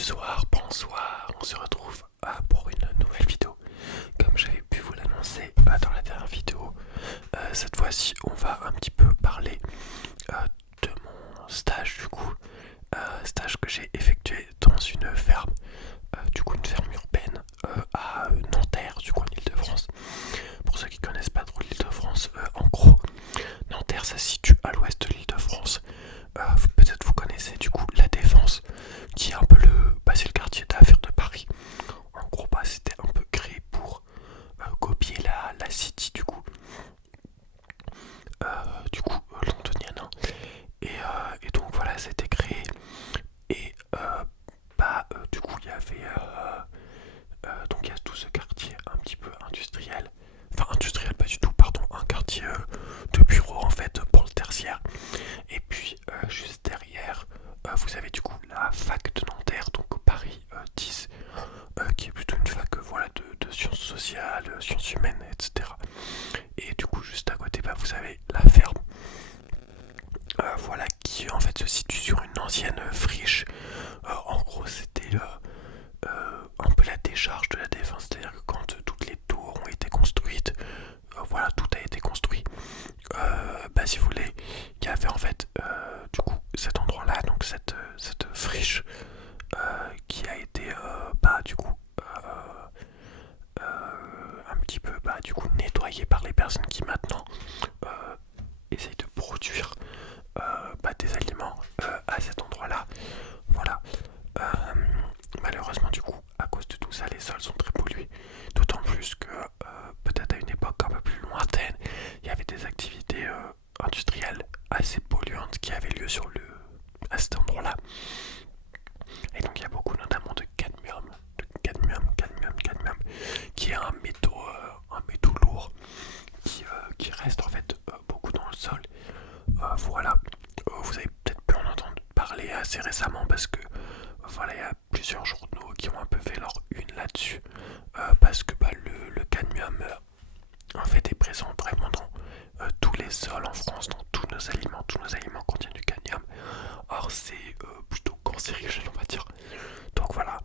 soir, bonsoir, on se retrouve pour une nouvelle vidéo. Comme j'avais pu vous l'annoncer dans la dernière vidéo, cette fois-ci on va un petit peu parler de mon stage du coup. Stage que j'ai effectué dans une ferme, une ferme urbaine à Nanterre, du coup en Ile-de-France. Pour ceux qui connaissent pas trop l'Ile-de-France, en gros, Nanterre ça se situe à l'ouest de l'Ile-de-France. Peut-être vous connaissez du coup la Défense, qui est un peu c'est le quartier d'affaires de Paris. En gros, c'était un peu créé pour copier la City londonienne. Hein. Et donc voilà, c'était créé. Et il y avait donc il y a tout ce quartier un petit peu industriel. Enfin industriel pas du tout, pardon, un quartier de bureau en fait pour le tertiaire. Et puis juste derrière, vous avez du coup la fac de Nanterre, donc Paris 10, qui est plutôt une fac de sciences sociales, sciences humaines, etc. Et du coup juste à côté, vous avez la ferme, qui en fait se situe sur une ancienne friche. En gros c'était un peu la décharge de la Défense, c'est-à-dire que quand toutes les tours ont été construites, tout a été construit. Si vous voulez, il y avait en fait cet endroit-là, donc cette friche qui a été un petit peu nettoyée par les personnes qui maintenant essayent de produire des aliments à cet endroit-là. Voilà. Malheureusement du coup à cause de tout ça les sols sont très pollués, d'autant plus que peut-être à une époque un peu plus lointaine il y avait des activités industrielles assez polluantes qui avaient lieu à cet endroit là, et donc il y a beaucoup notamment de cadmium qui est un métaux lourd qui reste en fait beaucoup dans le sol. Vous avez peut-être pu en entendre parler assez récemment parce que il y a plusieurs journaux qui ont un peu fait leur une là-dessus, parce que le cadmium en fait est présent vraiment dans tous les sols en France, dans tous nos aliments contiennent du cadmium. Or c'est plutôt cancérigène on va dire. Donc voilà,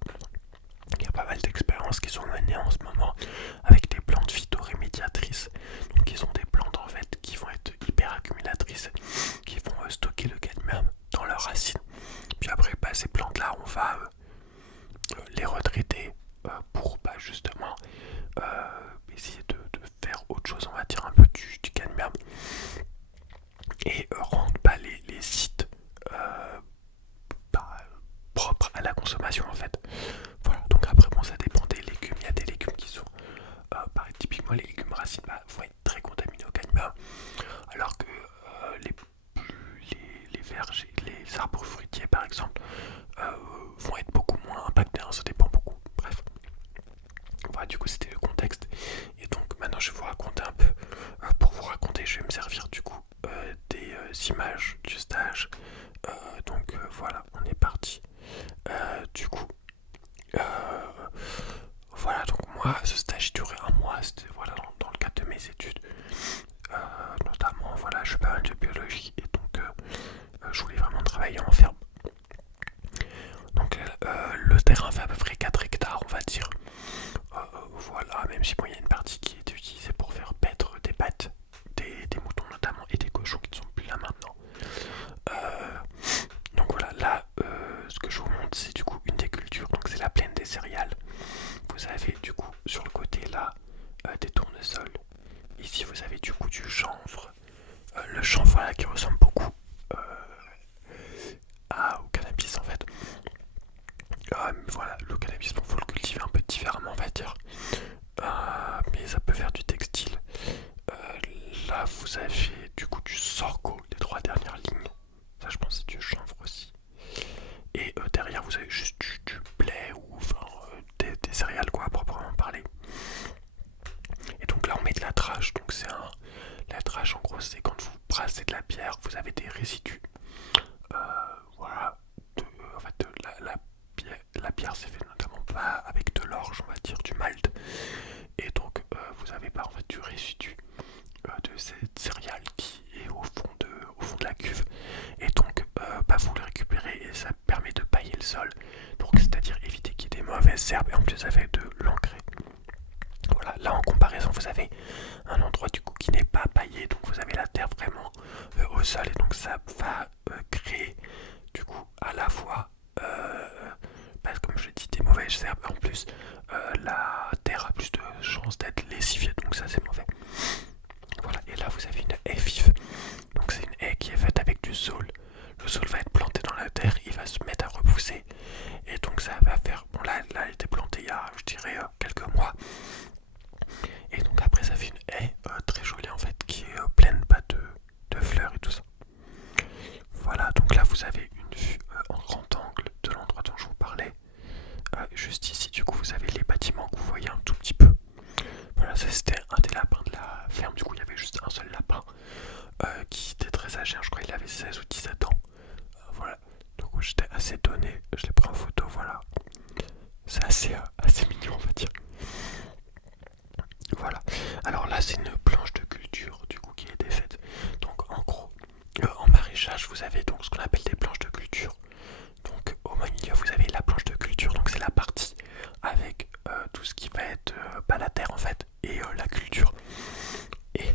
il y a pas mal d'expériences qui sont menées en ce moment avec des plantes phytorémédiatrices. Donc ils ont des plantes en fait qui vont être hyper accumulatrices, qui vont stocker le cadmium dans leurs racines. Puis après ces plantes là on va les retraiter pour justement essayer de faire autre chose, on va dire un peu du cadmium, et rendre les sites propres à la consommation en fait. Voilà, donc après ça dépend des légumes, il y a des légumes qui sont typiquement les légumes racines vont être très contaminés au cadmium, alors que les vergers, les arbres fruitiers par exemple vont être beaucoup moins impactés, hein, ça dépend beaucoup. Bref, voilà, du coup c'était le contexte. Et donc maintenant je vais vous raconter un peu, pour vous raconter je vais me servir du coup des images du stage. Voilà, on est parti. Du coup donc moi ce stage durait un mois, c'était dans le cadre de mes études. Notamment je fais pas mal de biologie, et donc je voulais vraiment travailler en ferme. Donc le terrain fait à peu près 4 hectares on va dire. Même si il y a une partie qui est utilisée pour faire paître des pattes, des moutons notamment, et des cochons qui ne sont plus là maintenant. Ce que je vous montre c'est du coup une des cultures, donc c'est la plaine des céréales. Vous avez du coup sur le côté là des tournesols. Ici vous avez du coup du chanvre. Le chanvre qui ressemble beaucoup au cannabis en fait. Le cannabis, faut le cultiver un peu différemment on va dire. Mais ça peut faire du textile. Là vous avez du coup du sorgho, les 3 dernières lignes. Ça je pense c'est du chanvre aussi. Et derrière vous avez juste du blé ou des céréales à proprement parler. Et donc là on met de la trache. Donc la trache en gros c'est quand vous brassez de la bière, vous avez des résidus. La bière c'est fait notamment pas avec de l'orge, on va dire du malt. Et donc vous avez du résidu de cette céréale qui est au fond de la cuve. Et donc vous le récupérez et ça permet de pailler le sol. Donc c'est à dire mauvaises herbes et en plus avec de l'engrais. Voilà, là en comparaison vous avez un endroit du coup qui n'est pas paillé, donc vous avez la terre vraiment au sol et donc ça va créer du coup à la fois comme je dis des mauvaises herbes, en plus la terre a plus de chances d'être lessifiée, donc ça c'est mauvais. Voilà, et là vous avez une haie vive, donc c'est une haie qui est faite avec du saule. Le saule va être planté dans la terre, il va se mettre à repousser et donc ça va faire, bon là elle a été plantée il y a je dirais quelques mois. Et donc après ça fait une haie très jolie en fait qui est pleine de fleurs et tout ça. Voilà, donc là vous avez une vue en grand angle de l'endroit dont je vous parlais. Juste ici du coup vous avez les bâtiments que vous voyez un tout petit peu. Voilà, ça c'était un des lapins de la ferme, du coup il y avait juste un seul lapin qui était très âgé, je crois qu'il avait 16 ou 17 ans. Voilà, donc j'étais assez étonné, je l'ai pris en photo, voilà. C'est assez mignon on va dire. Voilà, alors là c'est une planche de culture du coup qui est défaite. Donc en gros, en maraîchage vous avez donc ce qu'on appelle des planches de culture. Donc au milieu vous avez la planche de culture, donc c'est la partie avec tout ce qui va être la terre en fait et la culture. Et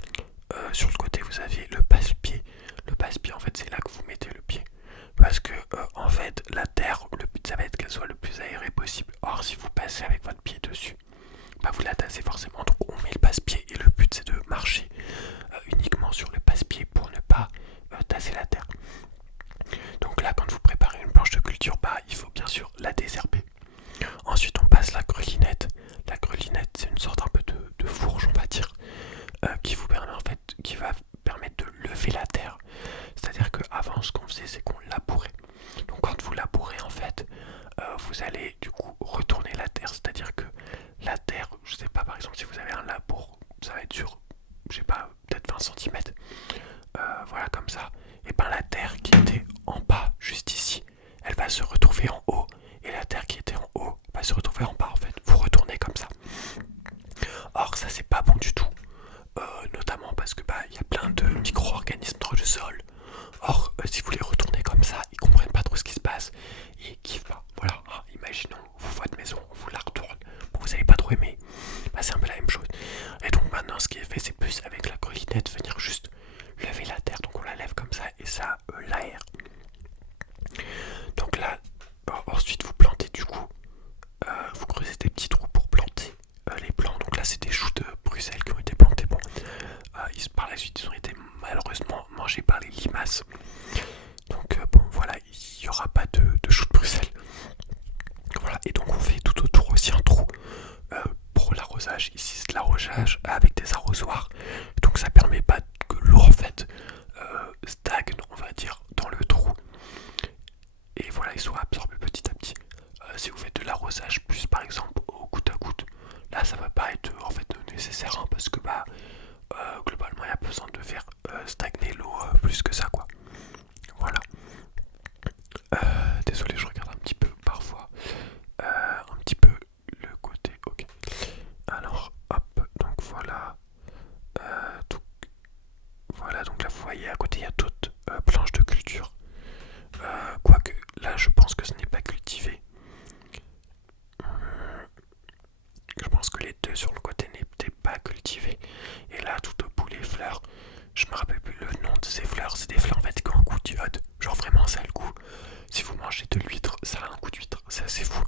sur le côté vous avez le passe-pied. Le passe-pied en fait c'est là que vous mettez le pied. Parce que en fait la terre, le but ça va être qu'elle soit le plus aérée possible. Or si vous passez avec votre pied dessus, bah vous la tassez forcément, donc on met le passe-pied et le but c'est de marcher uniquement sur le passe-pied pour ne pas tasser la terre. Donc là quand vous préparez une planche de culture, bah il faut bien sûr la désherber. Ensuite on passe la grelinette. La grelinette c'est une sorte un peu de fourche on va dire, qui vous permet en fait, qui va permettre de lever la terre. C'est-à-dire qu'avant ce qu'on faisait c'est qu'on labourait. Donc quand vous labourez en fait, vous allez du coup retourner la terre, c'est-à-dire que la terre, je sais pas, par exemple si vous avez un labour, ça va être sur, je sais pas, peut-être 20 cm, voilà comme ça, et ben la terre qui était en bas, juste ici, elle va se retrouver en haut, et la terre qui était en haut va se retrouver en bas en fait, vous retournez comme ça. Or ça c'est pas bon du tout, notamment parce que bah il y a plein de micro-organismes dans le sol. Or si vous les retournez comme ça, ils comprennent pas trop ce qui se passe, ils kiffent pas. Voilà, imaginons votre maison, on vous la retourne, bon, vous avez pas trop aimé, bah c'est un peu la même chose. Et donc maintenant ce qui est fait c'est plus avec la grelinette venir juste lever la terre, donc on la lève comme ça et ça l'aère. Donc là ensuite vous plantez du coup, vous creusez des petits trous pour planter les plants. Donc là c'est des choux de Bruxelles qui ont été plantés. Bon, par la suite ils ont été malheureusement mangés par les limaces. Donc bon voilà, il n'y aura pas de choux de Bruxelles. Voilà, et donc on fait tout autour aussi un trou pour l'arrosage. Ici c'est de l'arrosage avec des arrosoirs. Donc ça permet pas que l'eau en fait stagne on va dire dans le trou. Et voilà, il soit absorbé petit à petit. Si vous faites de l'arrosage plus par exemple au goutte à goutte, là ça va pas être en fait nécessaire hein, parce que bah globalement il y a besoin de faire stagner l'eau plus que ça quoi. Voilà. Désolé, je regarde un petit peu parfois un petit peu le côté. Ok. Alors hop, donc voilà. Donc, voilà, donc là vous voyez à côté il y a d'autres planches de culture. Quoique là je pense que ce n'est pas cultivé. Je pense que les deux sur le côté n'étaient pas cultivés. Et là tout au bout les fleurs, je me rappelle plus le nom de ces fleurs. C'est des fleurs en fait qui ont un goût d'iode. Genre vraiment ça a le goût. Si vous mangez de l'huître, ça a un goût d'huître. C'est assez fou.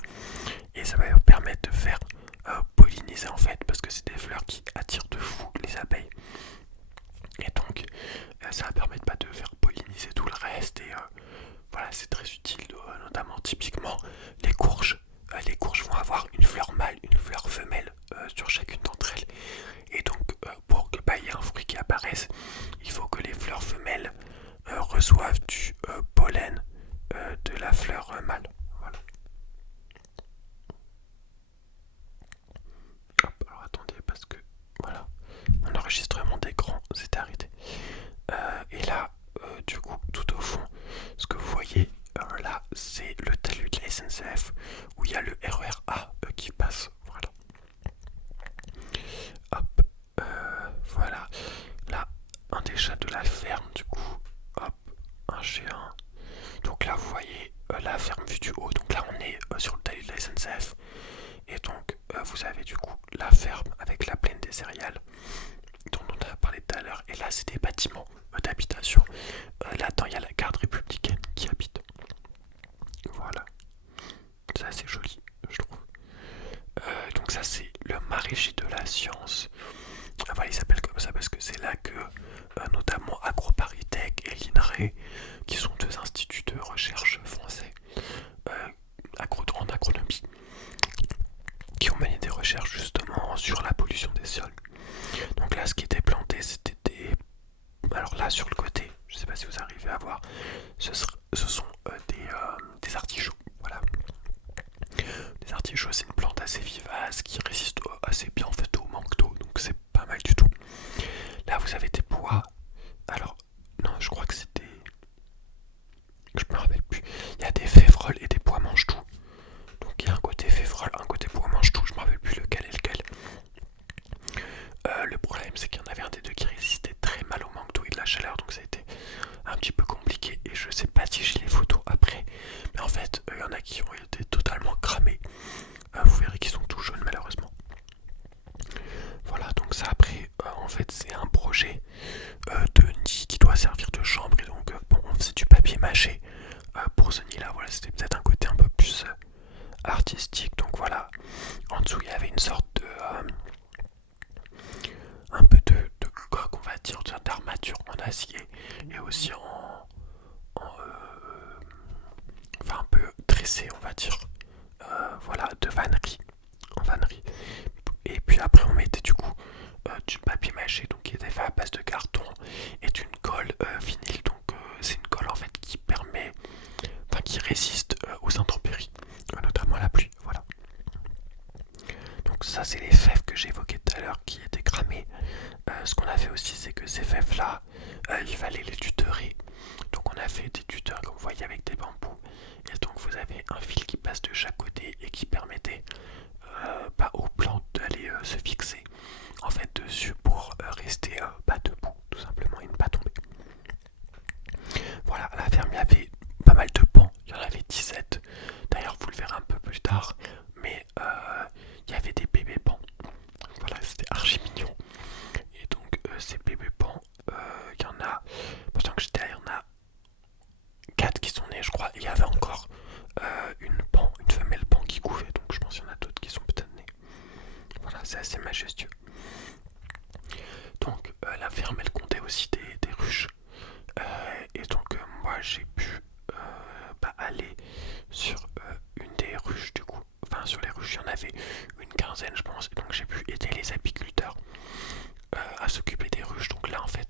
Et ça va vous permettre de faire polliniser en fait. Parce que c'est des fleurs qui attirent de fou les abeilles. Et donc ça va permettre pas de faire polliniser tout le reste. Et voilà, c'est très utile, notamment typiquement les courges. Les courges vont avoir une fleur mâle, une fleur femelle sur chacune d'entre elles. Et donc pour que y ait un fruit qui apparaisse, il faut que les fleurs femelles reçoivent du pollen de la fleur mâle. Voilà. Hop, alors attendez parce que voilà, mon enregistrement d'écran s'est arrêté. Et là, du coup, tout au fond, ce que vous voyez là, c'est le talus de la SNCF où il y a le RER A qui passe. Voilà. Hop, voilà. Là, un des chats de la ferme, du coup. Hop, un géant. Donc là, vous voyez la ferme vue du haut. Donc là, on est sur le talus de la SNCF. ça c'est le maraîcher de la science. Enfin, il s'appelle comme ça parce que c'est là que notamment AgroParisTech et l'INRAE, qui sont deux instituts de recherche français en agronomie, qui ont mené des recherches justement sur la pollution des sols. Donc là, ce qui était planté, c'était des... Alors là, sur le côté, je ne sais pas si vous arrivez à voir, ce sont des artichauts. Voilà. Les artichauts, c'est une plante assez vivace qui résiste assez bien en fait au manque d'eau, donc c'est pas mal du tout. Là, vous avez des pois. Alors, non, je crois que c'était... Je me rappelle plus. Il y a des févroles et des pois mange-tout. Donc il y a un côté févrole, un côté pois mange-tout. Je me rappelle plus lequel est lequel. Le problème, c'est qu'il y en avait un des deux qui résistait très mal au manque d'eau et de la chaleur, donc ça a été un petit peu compliqué. Et je sais pas si j'ai les photos après, mais en fait, il y en a qui ont été totalement cramés. Vous verrez qu'ils sont tout jaunes malheureusement. Voilà, donc ça après, en fait, c'est un projet de nid qui doit servir de chambre. Et donc, bon, on faisait du papier mâché pour ce nid-là. Voilà, c'était peut-être un côté un peu plus artistique. Donc voilà, en dessous, il y avait une sorte de... un peu de coque, on va dire, d'armature en acier et aussi enfin un peu tressé, on va dire, voilà, de vannerie, en vannerie. Et puis après, on mettait du coup du papier mâché, donc qui était fait à base de carton et d'une colle vinyle. Donc c'est une colle en fait qui permet, enfin qui résiste aux intempéries, notamment à la pluie. Voilà. Donc ça, c'est les fèves que j'évoquais tout à l'heure qui étaient cramées. Ce qu'on a fait aussi, c'est que ces fèves là, il fallait les tutorer. Donc on a fait des tuteurs comme vous voyez avec des bambous. Et donc vous avez un fil qui passe de chaque côté et qui permettait aux plantes d'aller se fixer en fait dessus pour rester debout tout simplement et ne pas tomber. Voilà, à la ferme il y avait pas mal de pans, il y en avait 17. D'ailleurs vous le verrez un peu plus tard, mais il y avait des bébés pans. Voilà, c'était archi mignon. Et donc ces bébés pans, il y en a, pendant que j'étais là, il y en a 4 qui sont nés je crois, et il y avait encore une femelle pan qui couvait, donc je pense qu'il y en a d'autres qui sont peut-être nés. Voilà, c'est assez majestueux. Donc la ferme elle comptait aussi des ruches. Et donc moi j'ai pu aller sur une des ruches du coup. Enfin sur les ruches il y en avait une quinzaine je pense. Et donc j'ai pu aider les apiculteurs à s'occuper des ruches. Donc là en fait